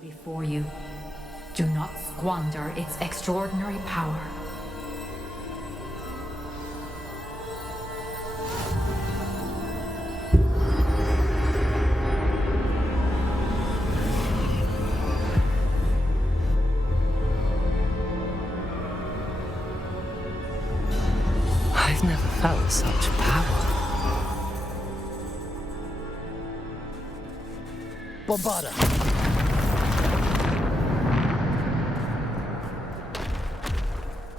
before you. Do not squander its extraordinary power. I've never felt such power. Bombarda!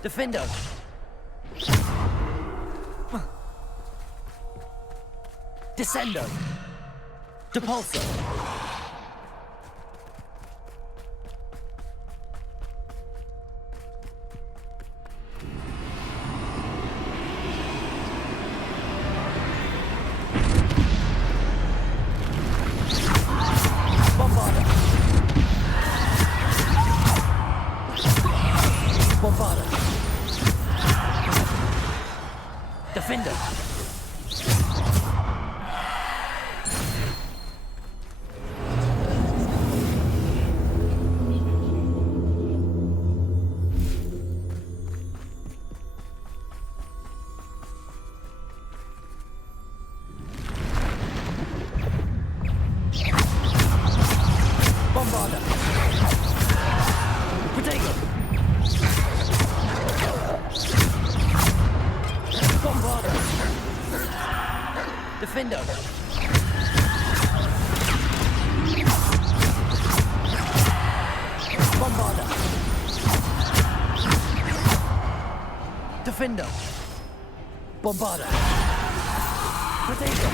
Defendo! Descendo! Depulso! Bombarda! Bombarda! Defender! Bombarda! Protego! Bombarda! Defendo! Bombarda! Defendo! Bombarda! Protego!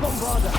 Bombarda!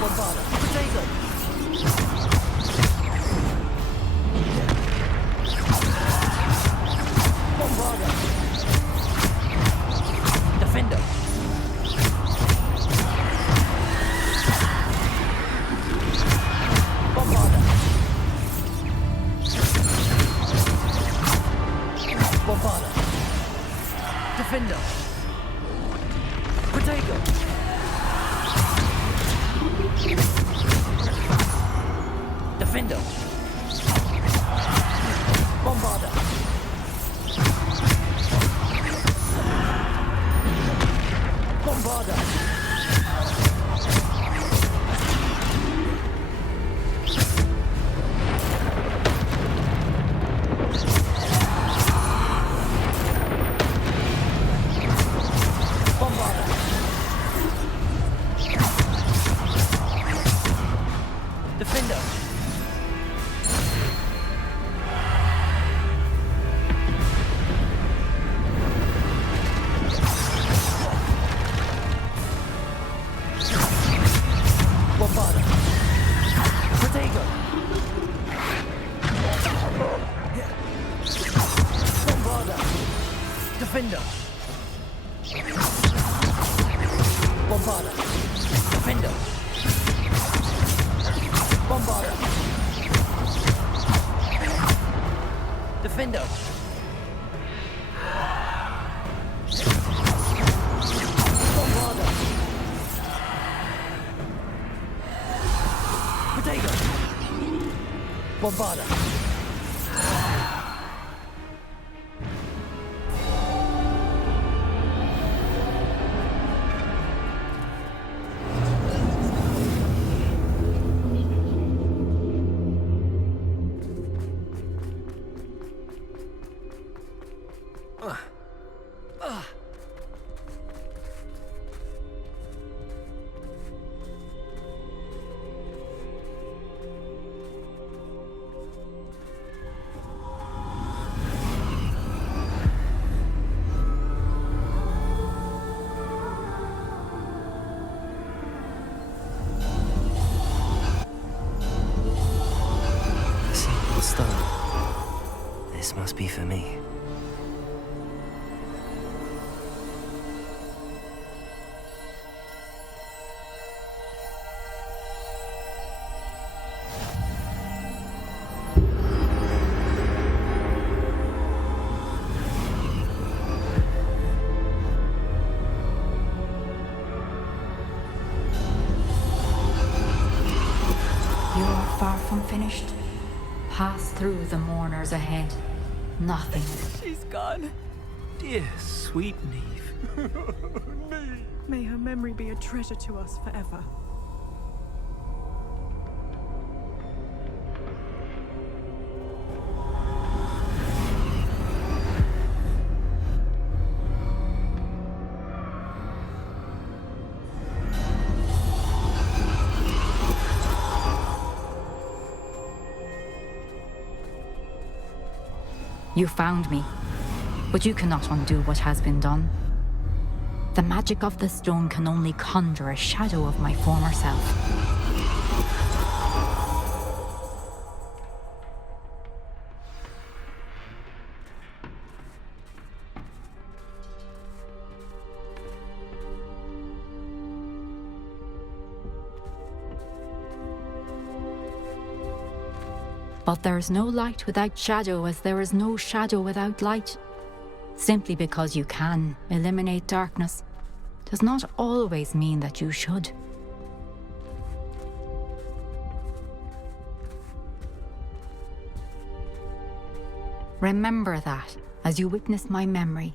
Bombarda! Protego! Bombarda! Defendo! Bombarda! Bombarda! Defendo! Protego! Defendo! Bombarda! Bombarda! Bombarda! Defendo! Bombarda! Protego! Bombarda! Defendo! Bombarda! Defendo! Bombarda! Defendo! Bombarda! Bombarda. A single stone. This must be for me. You are far from finished. Pass through the mourners ahead. Nothing. She's gone. Dear sweet Neve. May her memory be a treasure to us forever. You found me, but you cannot undo what has been done. The magic of the stone can only conjure a shadow of my former self. But there is no light without shadow, as there is no shadow without light. Simply because you can eliminate darkness does not always mean that you should. Remember that as you witness my memory.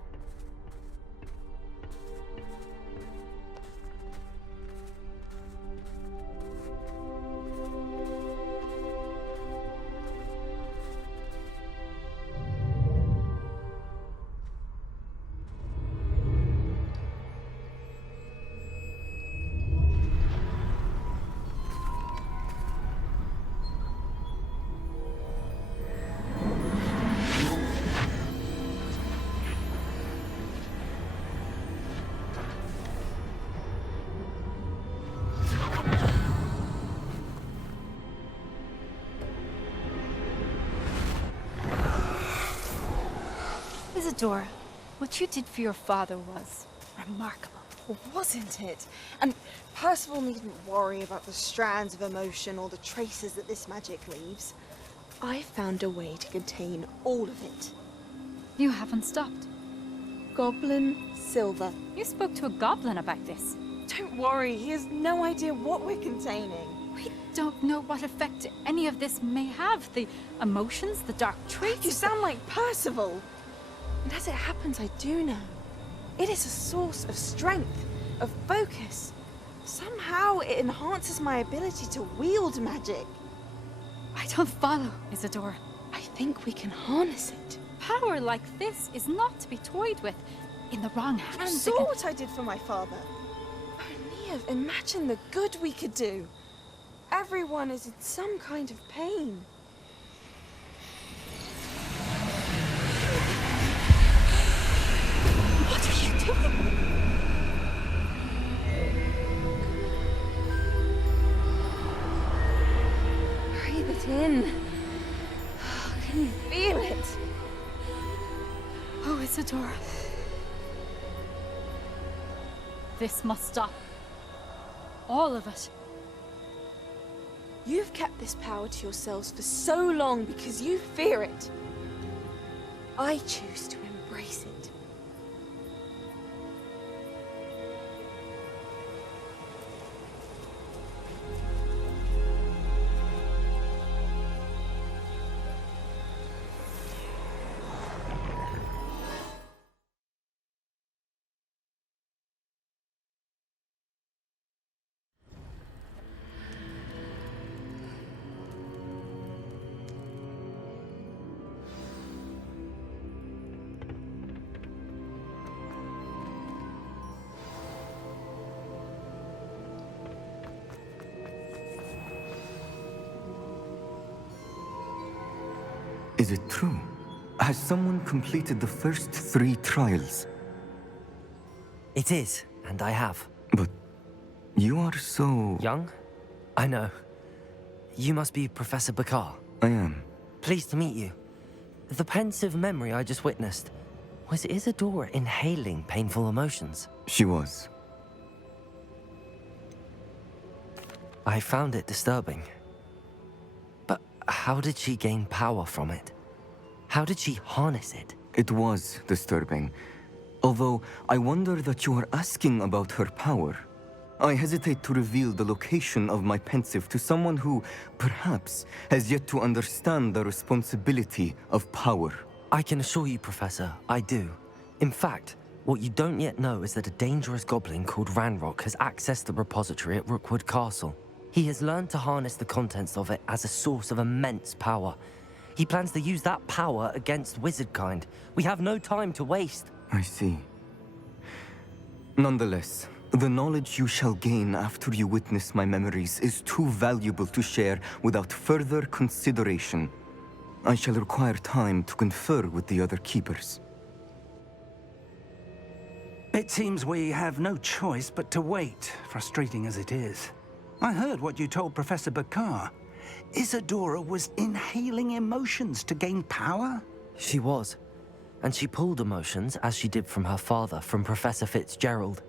Isadora, what you did for your father was remarkable. Wasn't it? And Percival needn't worry about the strands of emotion or the traces that this magic leaves. I found a way to contain all of it. You haven't stopped. Goblin Silver. You spoke to a goblin about this. Don't worry, he has no idea what we're containing. We don't know what effect any of this may have. The emotions, the dark traits. You sound like Percival. And as it happens, I do know. It is a source of strength, of focus. Somehow it enhances my ability to wield magic. I don't follow, Isadora. I think we can harness it. Power like this is not to be toyed with. In the wrong You hands. saw what I did for my father. Oh, Neve, imagine the good we could do. Everyone is in some kind of pain. What are you doing? Breathe it in. Can you feel it? Oh, Isadora. This must stop. All of it. You've kept this power to yourselves for so long because you fear it. I choose to embrace it. Is it true? Has someone completed the first 3 trials? It is, and I have. But you are so... Young? I know. You must be Professor Bakar. I am. Pleased to meet you. The pensive memory I just witnessed, was Isadora inhaling painful emotions? She was. I found it disturbing. But how did she gain power from it? How did she harness it? It was disturbing. Although, I wonder that you are asking about her power. I hesitate to reveal the location of my pensive to someone who, perhaps, has yet to understand the responsibility of power. I can assure you, Professor, I do. In fact, what you don't yet know is that a dangerous goblin called Ranrock has accessed the repository at Rookwood Castle. He has learned to harness the contents of it as a source of immense power. He plans to use that power against wizardkind. We have no time to waste. I see. Nonetheless, the knowledge you shall gain after you witness my memories is too valuable to share without further consideration. I shall require time to confer with the other keepers. It seems we have no choice but to wait, frustrating as it is. I heard what you told Professor Bakar. Isadora was inhaling emotions to gain power? She was. And she pulled emotions, as she did from her father, from Professor Fitzgerald,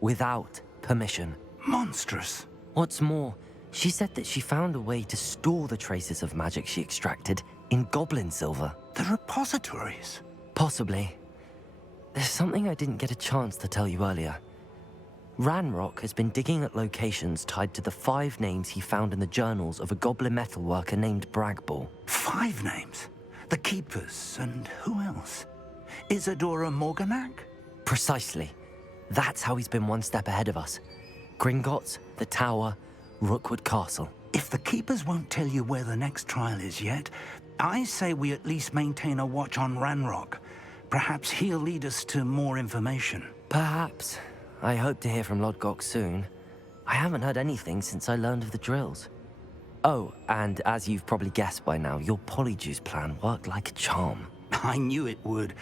without permission. Monstrous. What's more, she said that she found a way to store the traces of magic she extracted in goblin silver. The repositories? Possibly. There's something I didn't get a chance to tell you earlier. Ranrock has been digging at locations tied to the 5 names he found in the journals of a goblin metalworker named Bragball. 5 names? The Keepers, and who else? Isadora Morganac? Precisely. That's how he's been one step ahead of us. Gringotts, the Tower, Rookwood Castle. If the Keepers won't tell you where the next trial is yet, I say we at least maintain a watch on Ranrock. Perhaps he'll lead us to more information. Perhaps. I hope to hear from Lodgok soon. I haven't heard anything since I learned of the drills. Oh, and as you've probably guessed by now, your Polyjuice plan worked like a charm. I knew it would.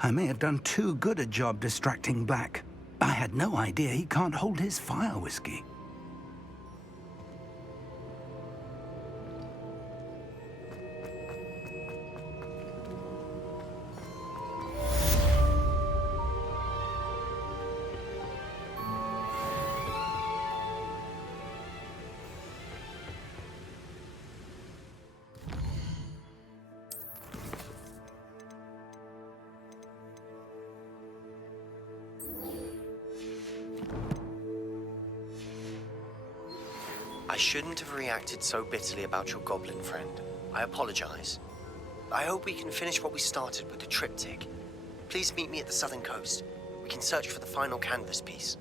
I may have done too good a job distracting Black. I had no idea he can't hold his fire whiskey. I shouldn't have reacted so bitterly about your goblin friend. I apologize. I hope we can finish what we started with the triptych. Please meet me at the southern coast. We can search for the final canvas piece.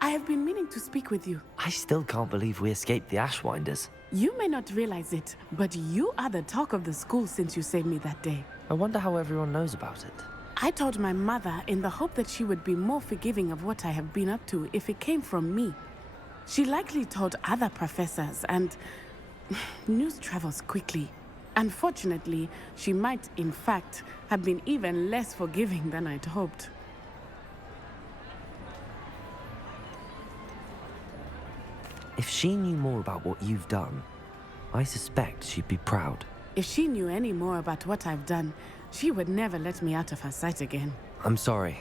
I have been meaning to speak with you. I still can't believe we escaped the Ashwinders. You may not realize it, but you are the talk of the school since you saved me that day. I wonder how everyone knows about it. I told my mother in the hope that she would be more forgiving of what I have been up to if it came from me. She likely told other professors, and news travels quickly. Unfortunately, she might, in fact, have been even less forgiving than I'd hoped. If she knew more about what you've done, I suspect she'd be proud. If she knew any more about what I've done, she would never let me out of her sight again. I'm sorry.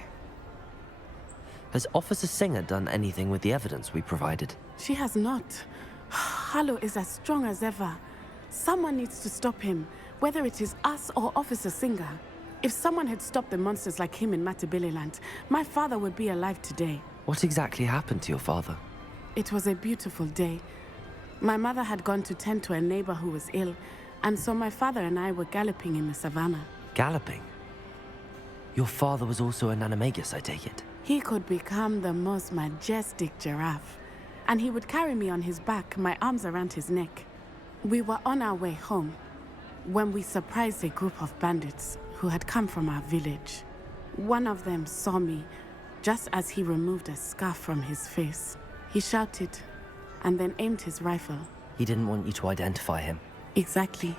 Has Officer Singer done anything with the evidence we provided? She has not. Harlow is as strong as ever. Someone needs to stop him, whether it is us or Officer Singer. If someone had stopped the monsters like him in Matabeleland, my father would be alive today. What exactly happened to your father? It was a beautiful day. My mother had gone to tend to a neighbor who was ill, and so my father and I were galloping in the savannah. Galloping? Your father was also an animagus, I take it? He could become the most majestic giraffe, and he would carry me on his back, my arms around his neck. We were on our way home when we surprised a group of bandits who had come from our village. One of them saw me just as he removed a scarf from his face. He shouted and then aimed his rifle. He didn't want you to identify him. Exactly.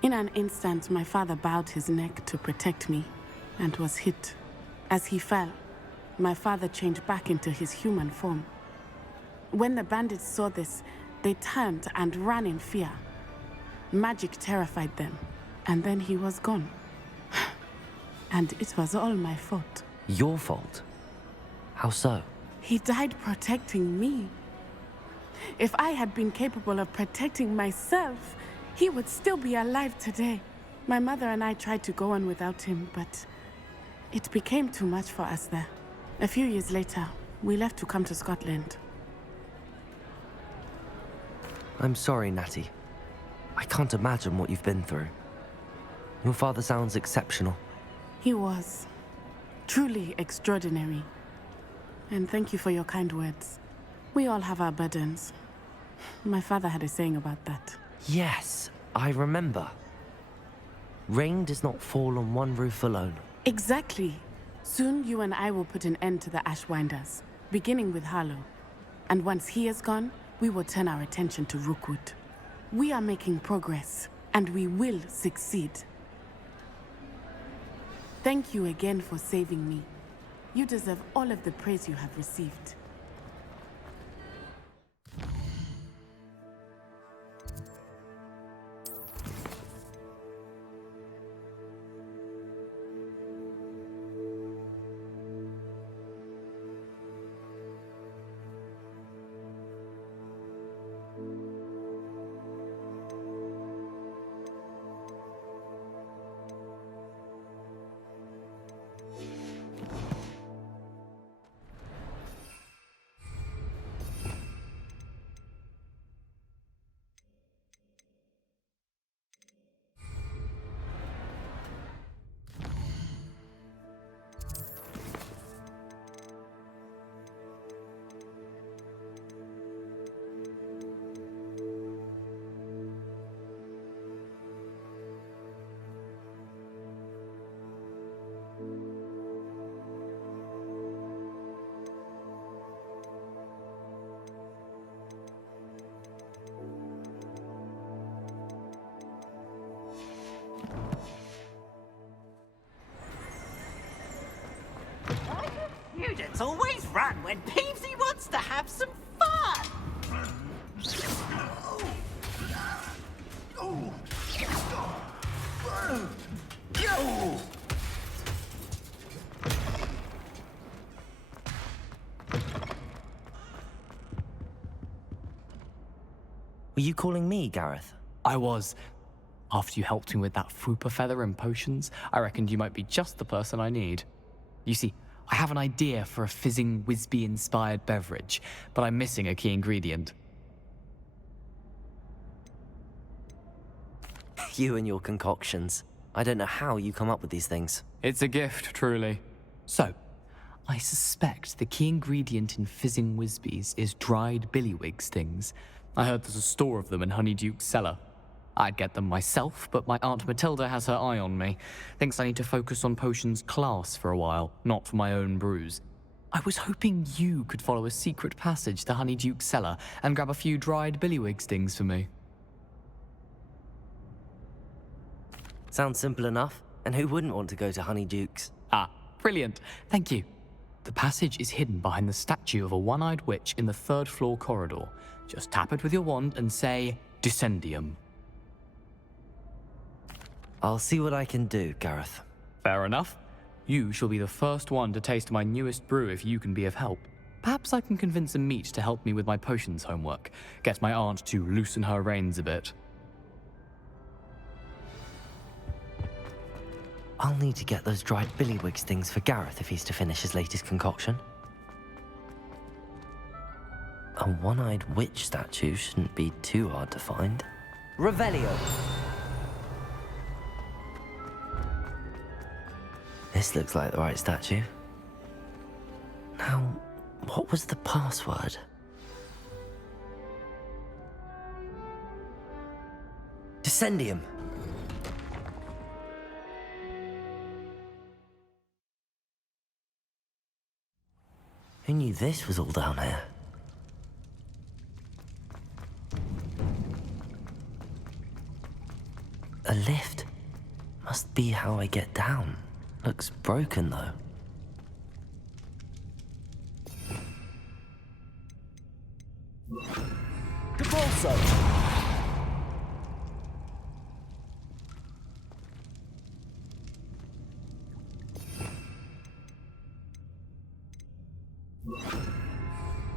In an instant, my father bowed his neck to protect me and was hit. As he fell, my father changed back into his human form. When the bandits saw this, they turned and ran in fear. Magic terrified them, and then he was gone. And it was all my fault. Your fault? How so? He died protecting me. If I had been capable of protecting myself, he would still be alive today. My mother and I tried to go on without him, but it became too much for us there. A few years later, we left to come to Scotland. I'm sorry, Natty. I can't imagine what you've been through. Your father sounds exceptional. He was truly extraordinary. And thank you for your kind words. We all have our burdens. My father had a saying about that. Yes, I remember. Rain does not fall on one roof alone. Exactly. Soon you and I will put an end to the Ashwinders, beginning with Harlow. And once he is gone, we will turn our attention to Rookwood. We are making progress, and we will succeed. Thank you again for saving me. You deserve all of the praise you have received. Students always run when Peevesy wants to have some fun! Were you calling me, Gareth? I was. After you helped me with that Fupa feather and potions, I reckoned you might be just the person I need. You see, I have an idea for a fizzing Whizbee-inspired beverage, but I'm missing a key ingredient. You and your concoctions. I don't know how you come up with these things. It's a gift, truly. So, I suspect the key ingredient in fizzing Whizbees is dried billywig stings. I heard there's a store of them in Honeyduke's cellar. I'd get them myself, but my Aunt Matilda has her eye on me. Thinks I need to focus on potions class for a while, not for my own brews. I was hoping you could follow a secret passage to Honeyduke's cellar and grab a few dried billywig stings for me. Sounds simple enough. And who wouldn't want to go to Honeyduke's? Ah, brilliant. Thank you. The passage is hidden behind the statue of a one-eyed witch in the third-floor corridor. Just tap it with your wand and say, Descendium. I'll see what I can do, Gareth. Fair enough. You shall be the first one to taste my newest brew if you can be of help. Perhaps I can convince a meat to help me with my potions homework. Get my aunt to loosen her reins a bit. I'll need to get those dried billywig stings for Gareth if he's to finish his latest concoction. A one-eyed witch statue shouldn't be too hard to find. Revelio! This looks like the right statue. Now, what was the password? Descendium. Who knew this was all down here? A lift. Must be how I get down. Looks broken though.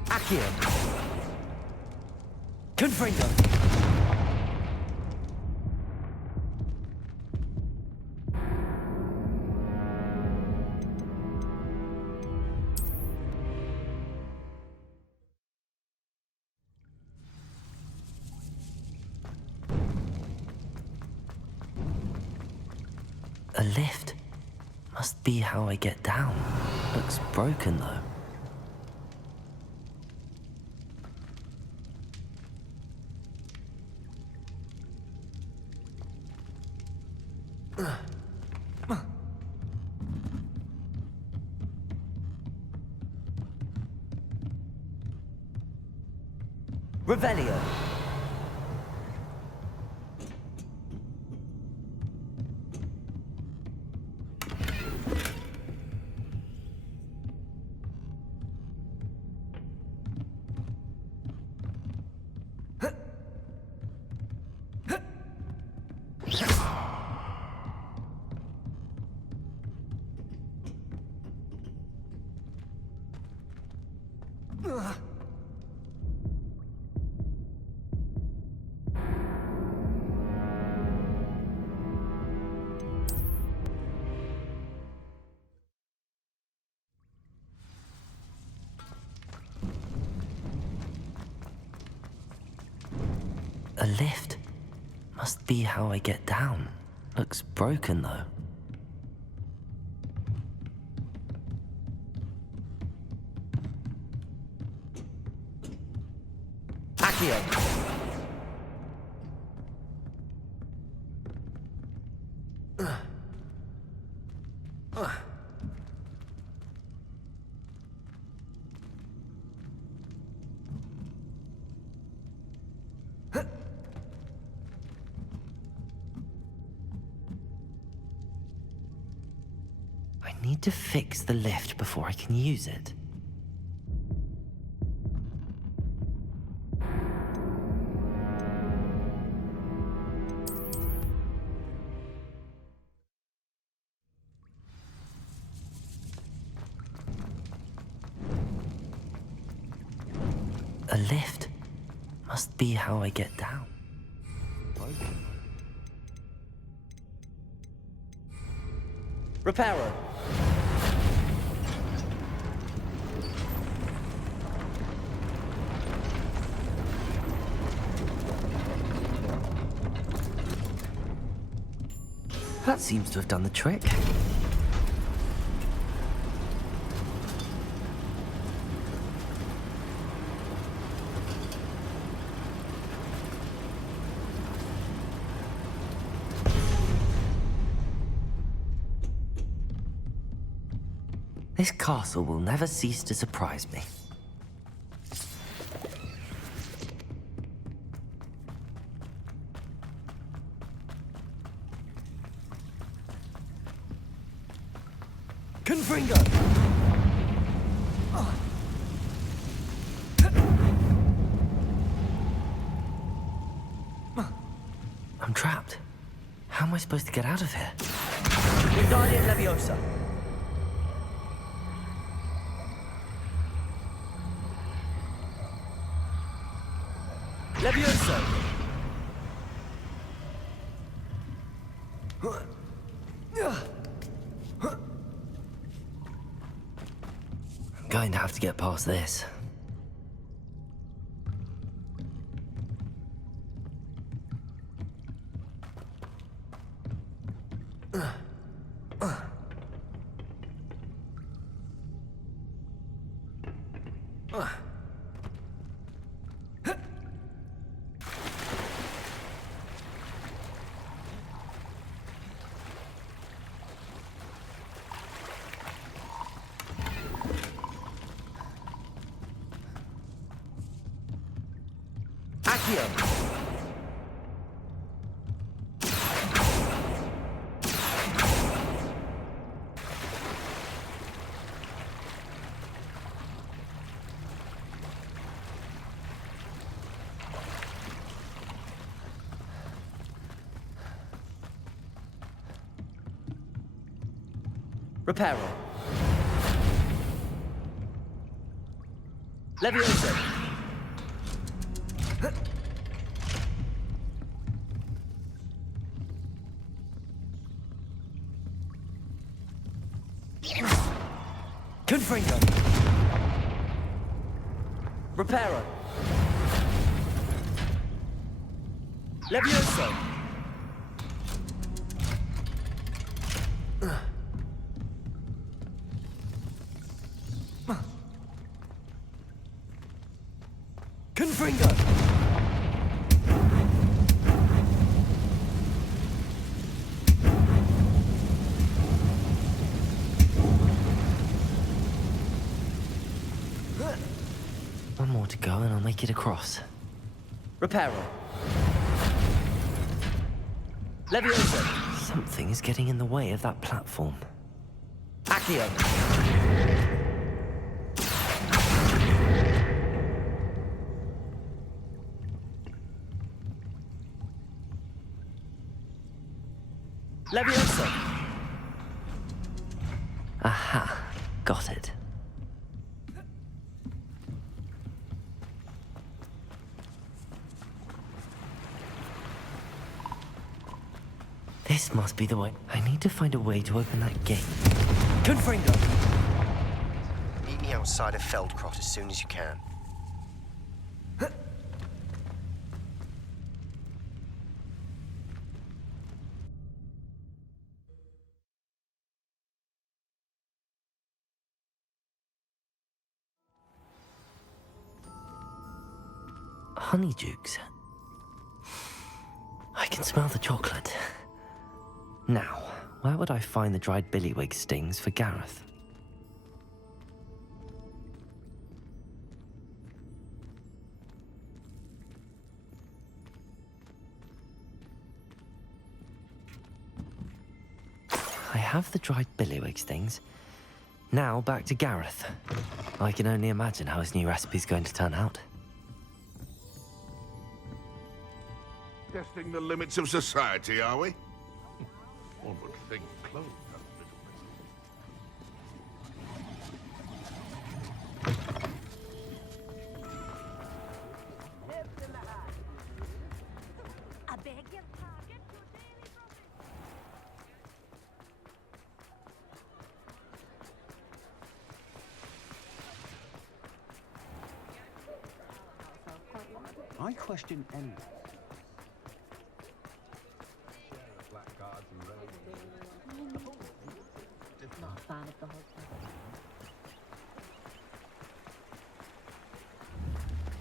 Accio. Confringo. A lift. Must be how I get down. Looks broken though. Revelio. A lift. Must be how I get down. Looks broken though. Accio. I need to fix the lift before I can use it. A lift. Must be how I get down. Reparo. That seems to have done the trick. This castle will never cease to surprise me. Confringo! I'm trapped. How am I supposed to get out of here? Wingardium Leviosa. Leviosa! I'm going to have to get past this. Accio! Reparo. Levioso. Confringo. Reparo. Levioso. Confringo! One more to go and I'll make it across. Reparo. Levioso! Something is getting in the way of that platform. Accio! Levioso! Aha, got it. This must be the way. I need to find a way to open that gate. Confringo! Meet me outside of Feldcrot as soon as you can. Honeydukes. I can smell the chocolate. Now, where would I find the dried billywig stings for Gareth? I have the dried billywig stings. Now back to Gareth. I can only imagine how his new recipe's going to turn out. Testing the limits of society, are we? One would think clothes are I beg your pardon. I question any. Not a fan of the whole thing.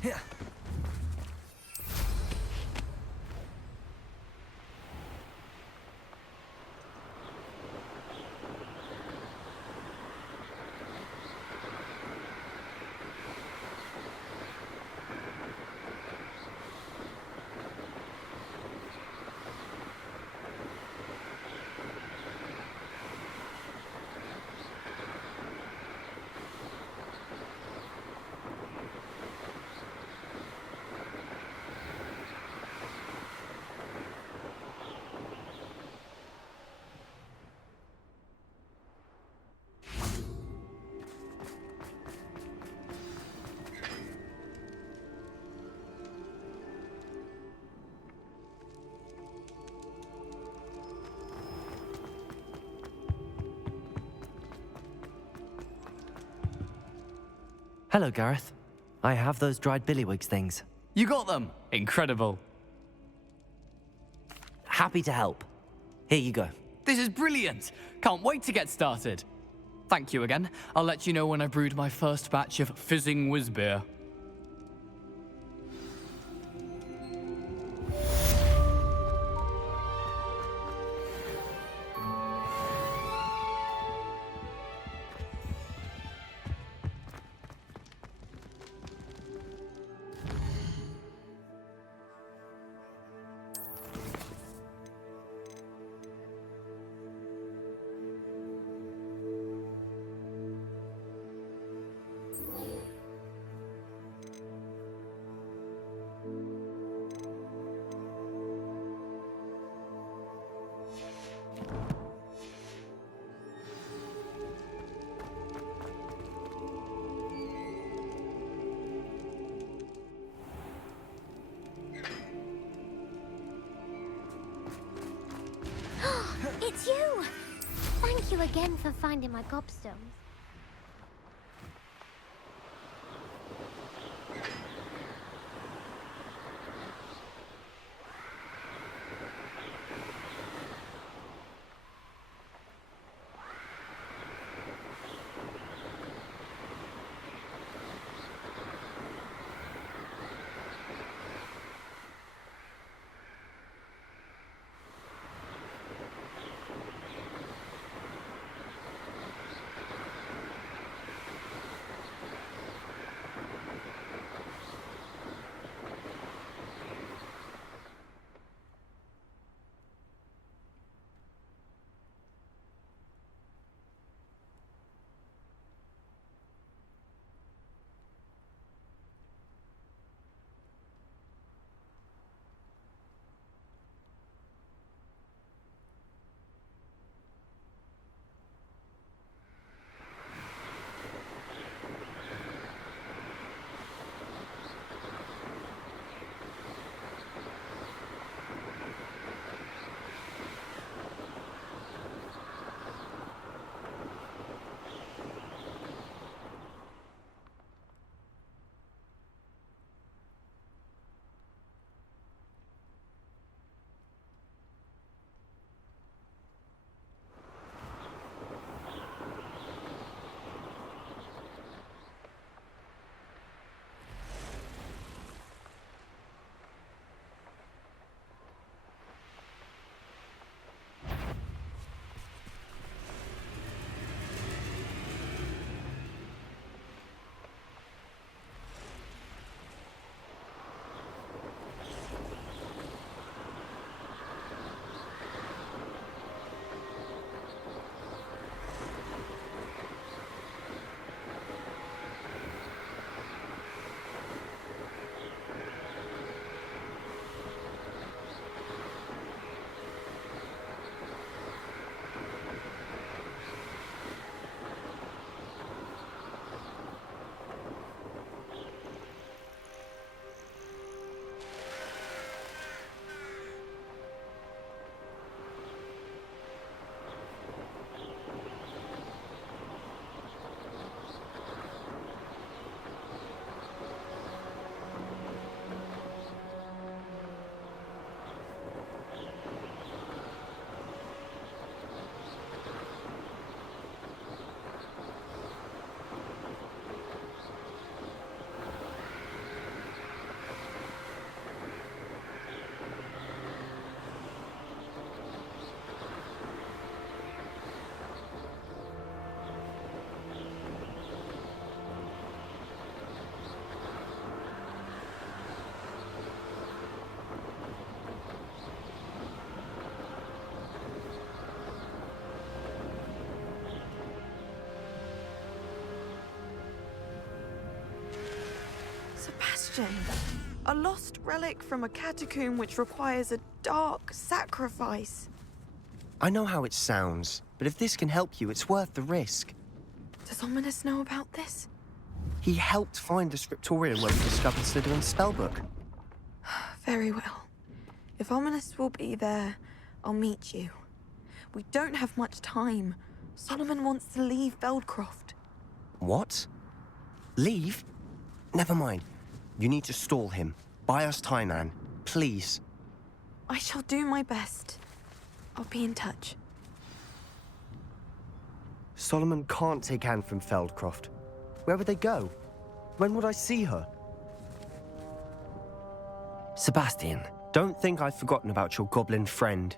Yeah. Hello, Gareth. I have those dried billywig things. You got them! Incredible. Happy to help. Here you go. This is brilliant! Can't wait to get started. Thank you again. I'll let you know when I brewed my first batch of fizzing whizbeer. It's you! Thank you again for finding my gobstones. Sebastian, a lost relic from a catacomb which requires a dark sacrifice. I know how it sounds, but if this can help you, it's worth the risk. Does Ominous know about this? He helped find the scriptorium where we discovered Slytherin's spellbook. Very well. If Ominous will be there, I'll meet you. We don't have much time. Solomon wants to leave Feldcroft. What? Leave? Never mind. You need to stall him. Buy us time, Anne. Please. I shall do my best. I'll be in touch. Solomon can't take Anne from Feldcroft. Where would they go? When would I see her? Sebastian, don't think I've forgotten about your goblin friend.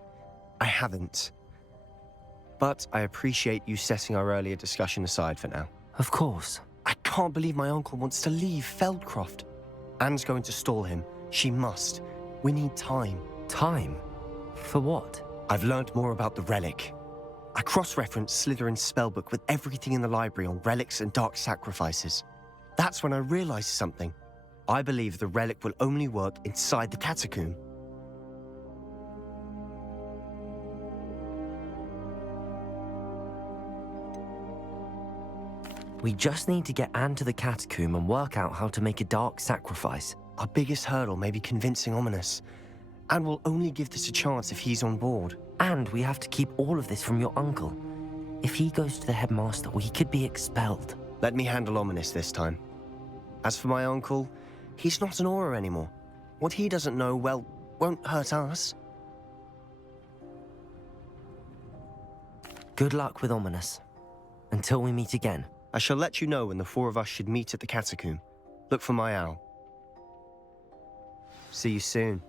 I haven't. But I appreciate you setting our earlier discussion aside for now. Of course. I can't believe my uncle wants to leave Feldcroft. Anne's going to stall him. She must. We need time. Time? For what? I've learned more about the relic. I cross-referenced Slytherin's spellbook with everything in the library on relics and dark sacrifices. That's when I realized something. I believe the relic will only work inside the catacomb. We just need to get Anne to the catacomb and work out how to make a dark sacrifice. Our biggest hurdle may be convincing Ominous. And we'll only give this a chance if he's on board. And we have to keep all of this from your uncle. If he goes to the headmaster, we could be expelled. Let me handle Ominous this time. As for my uncle, he's not an Auror anymore. What he doesn't know, well, won't hurt us. Good luck with Ominous. Until we meet again. I shall let you know when the four of us should meet at the catacomb. Look for my owl. See you soon.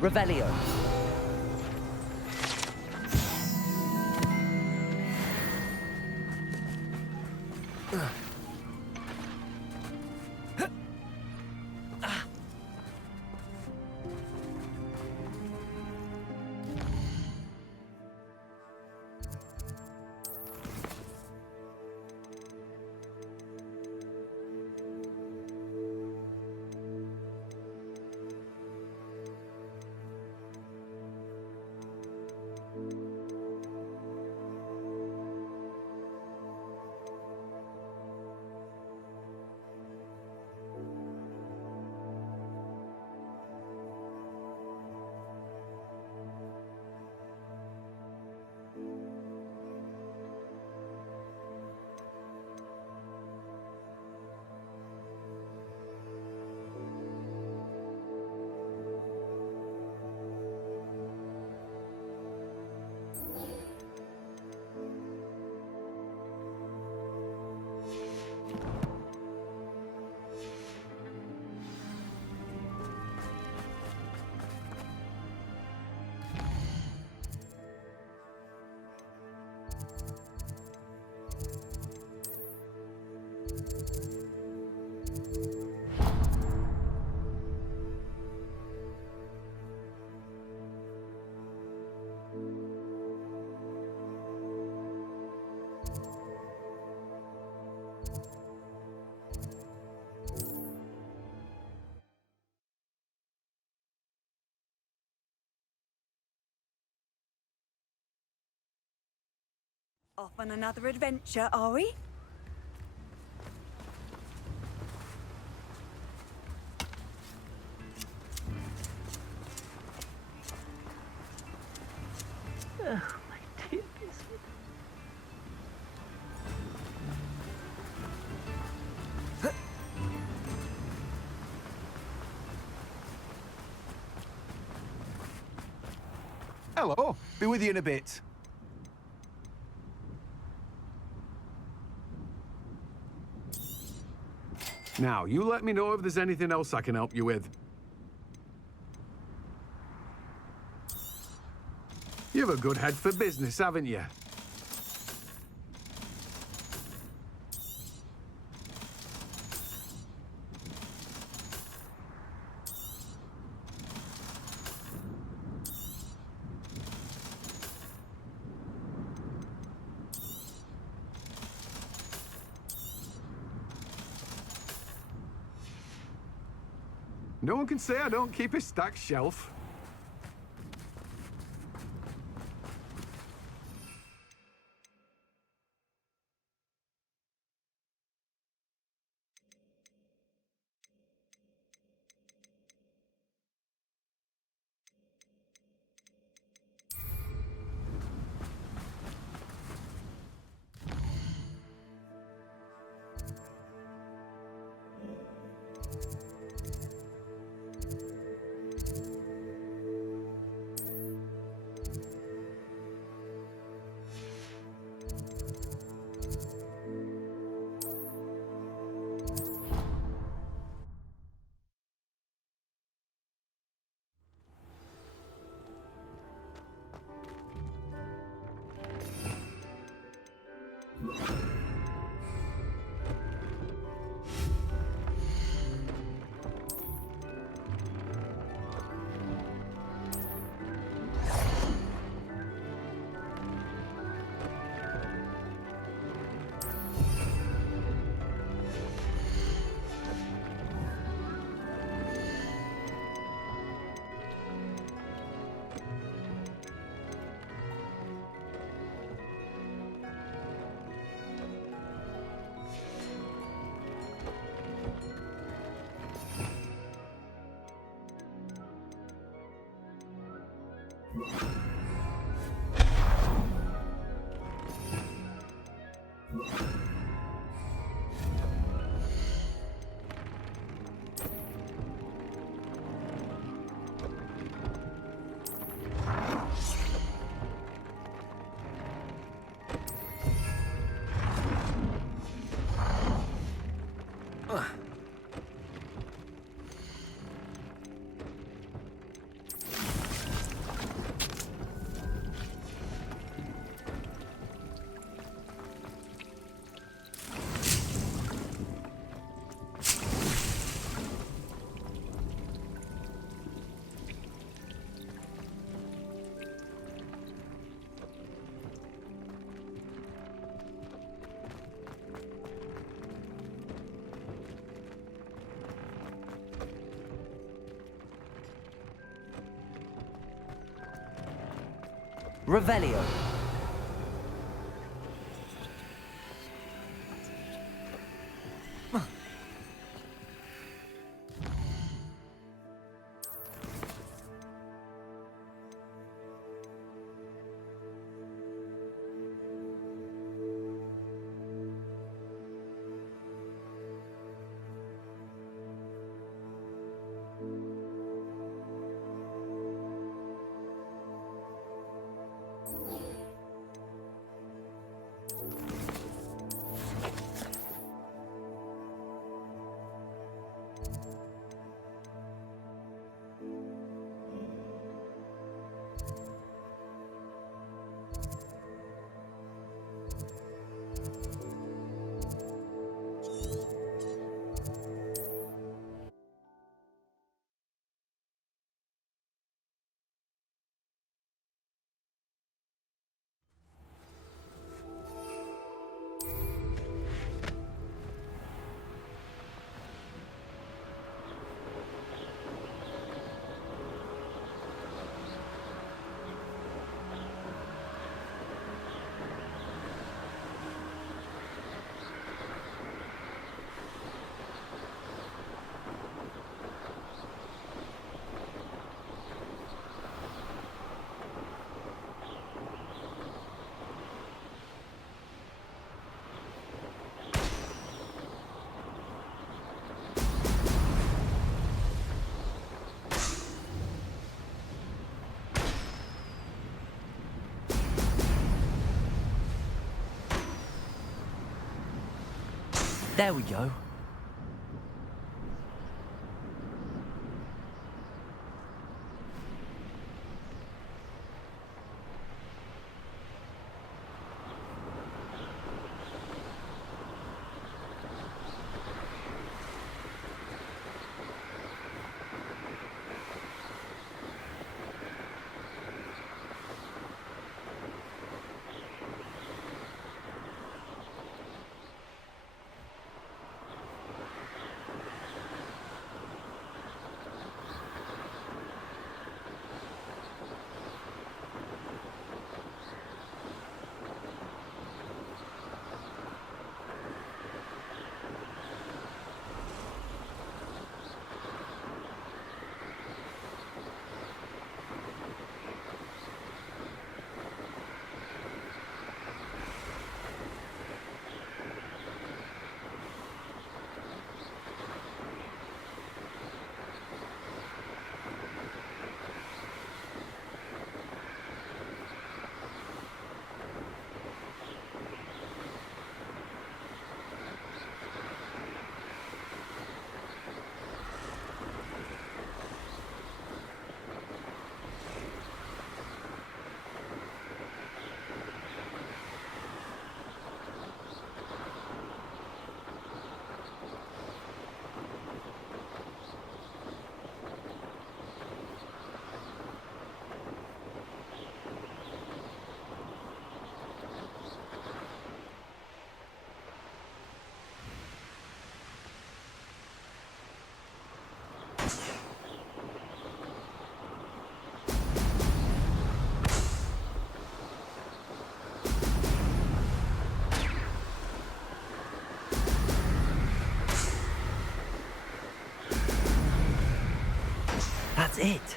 Revelio. Off on another adventure, are we? Oh, my dear biscuit. Hello, be with you in a bit. Now, you let me know if there's anything else I can help you with. You have a good head for business, haven't you? No one can say I don't keep a stacked shelf. Revelio. There we go. That's it.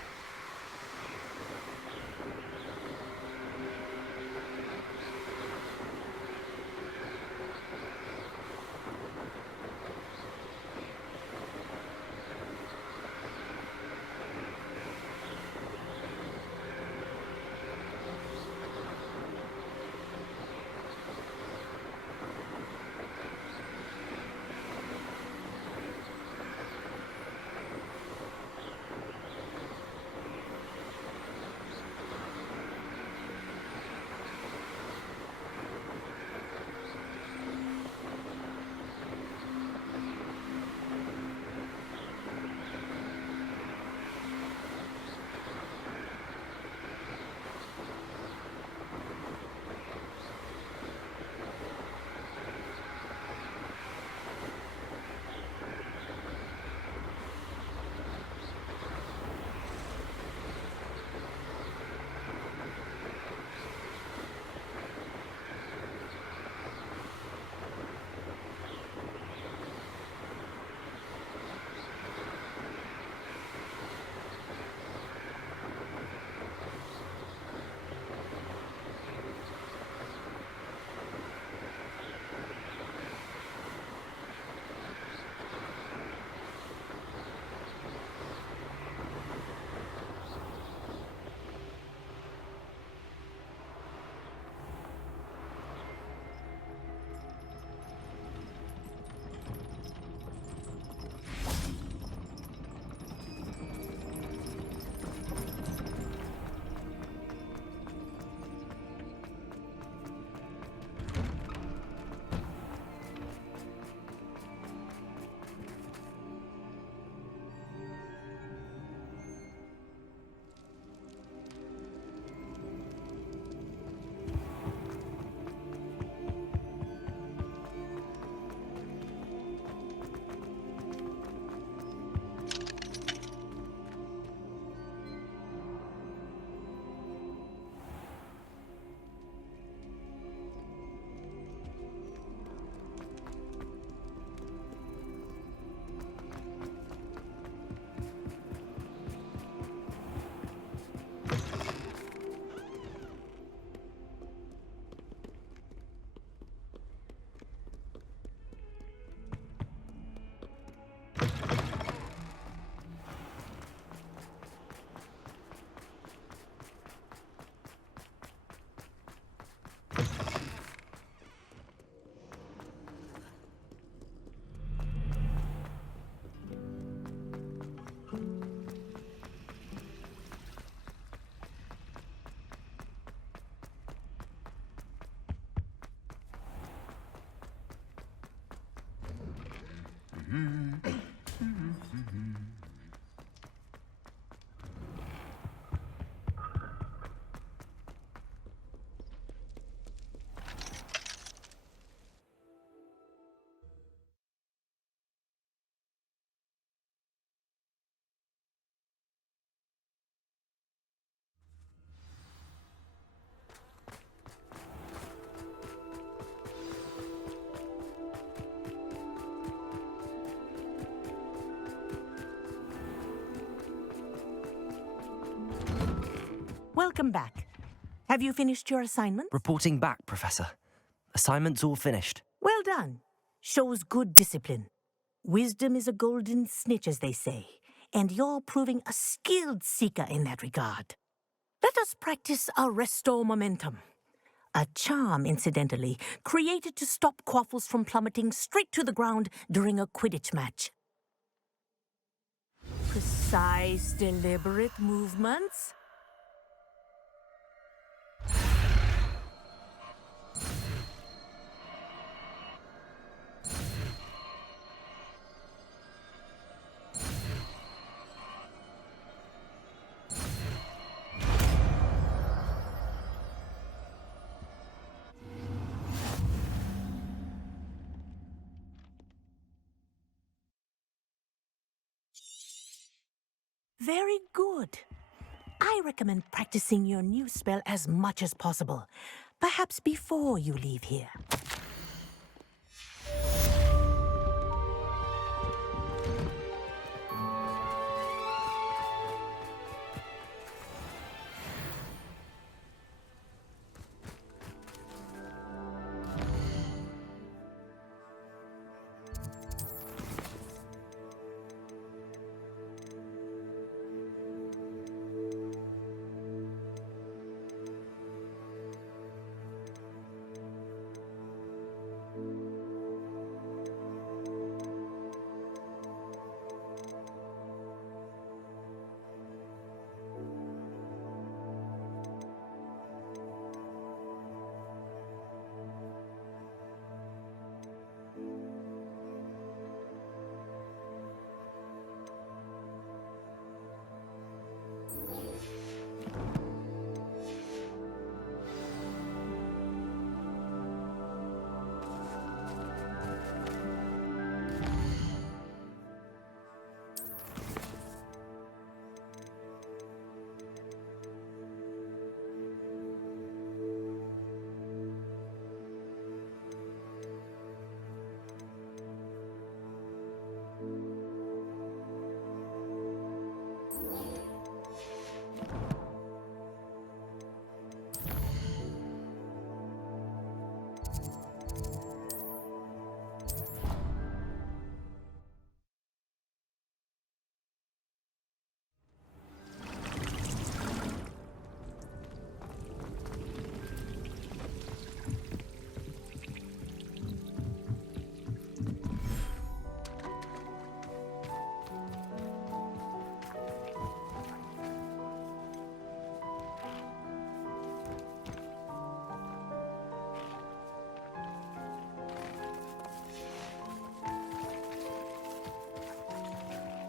Welcome back. Have you finished your assignment? Reporting back, Professor. Assignment's all finished. Well done. Shows good discipline. Wisdom is a golden snitch, as they say, and you're proving a skilled seeker in that regard. Let us practice our restore momentum. A charm, incidentally, created to stop quaffles from plummeting straight to the ground during a Quidditch match. Precise, deliberate movements. Very good. I recommend practicing your new spell as much as possible, perhaps before you leave here.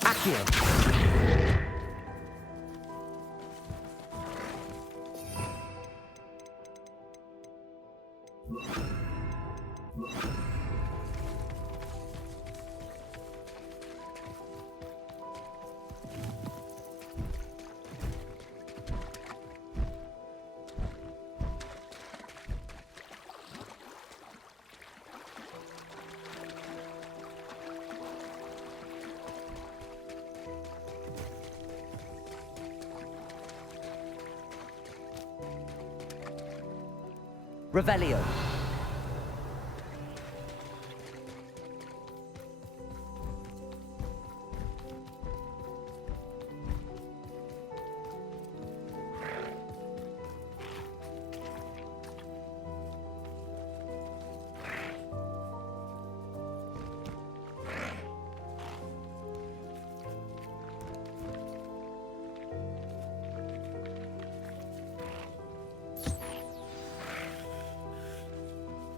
Accio! Revelio.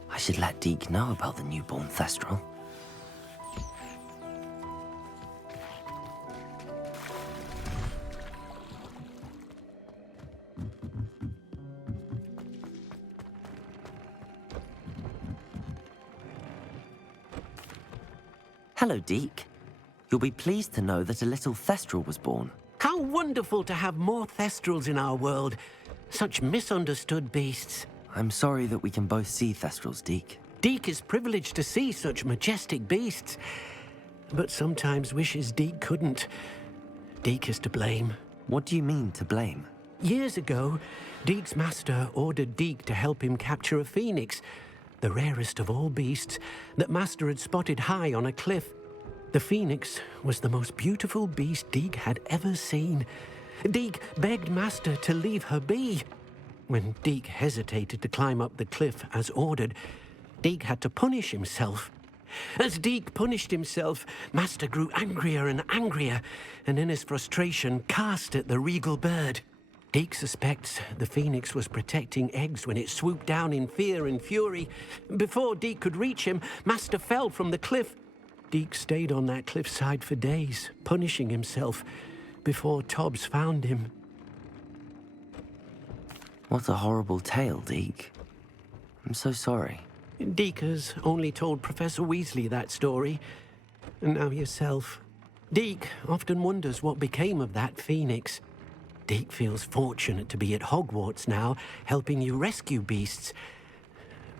I should let Deke know about the newborn Thestral. Hello, Deke. You'll be pleased to know that a little Thestral was born. How wonderful to have more Thestrals in our world. Such misunderstood beasts. I'm sorry that we can both see Thestrals, Deke. Deke is privileged to see such majestic beasts, but sometimes wishes Deke couldn't. Deke is to blame. What do you mean, to blame? Years ago, Deke's master ordered Deke to help him capture a phoenix, the rarest of all beasts, that master had spotted high on a cliff. The phoenix was the most beautiful beast Deke had ever seen. Deke begged master to leave her be. When Deke hesitated to climb up the cliff as ordered, Deke had to punish himself. As Deke punished himself, master grew angrier and angrier, and in his frustration cast at the regal bird. Deke suspects the phoenix was protecting eggs when it swooped down in fear and fury. Before Deke could reach him, master fell from the cliff. Deke stayed on that cliffside for days, punishing himself, before Tobbs found him. What a horrible tale, Deke. I'm so sorry. Deke has only told Professor Weasley that story, and now yourself. Deke often wonders what became of that phoenix. Deke feels fortunate to be at Hogwarts now, helping you rescue beasts.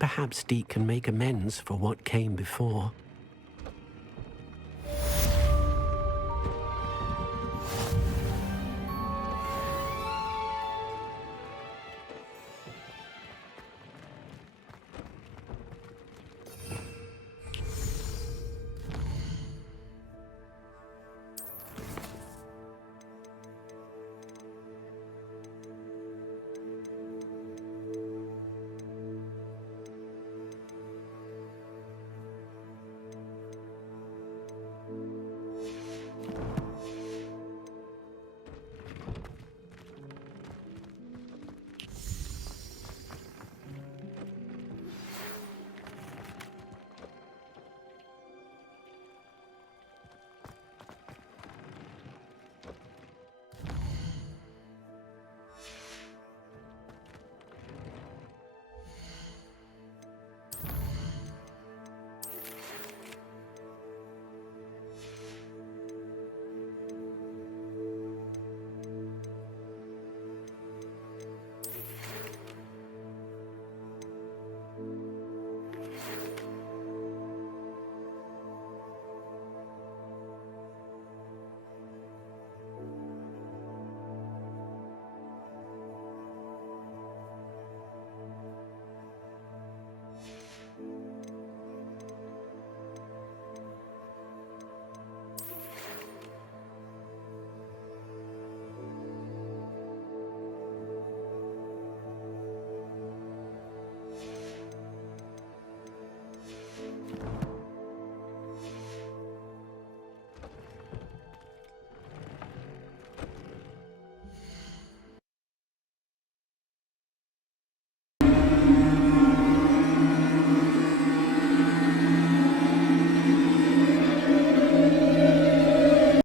Perhaps Deke can make amends for what came before.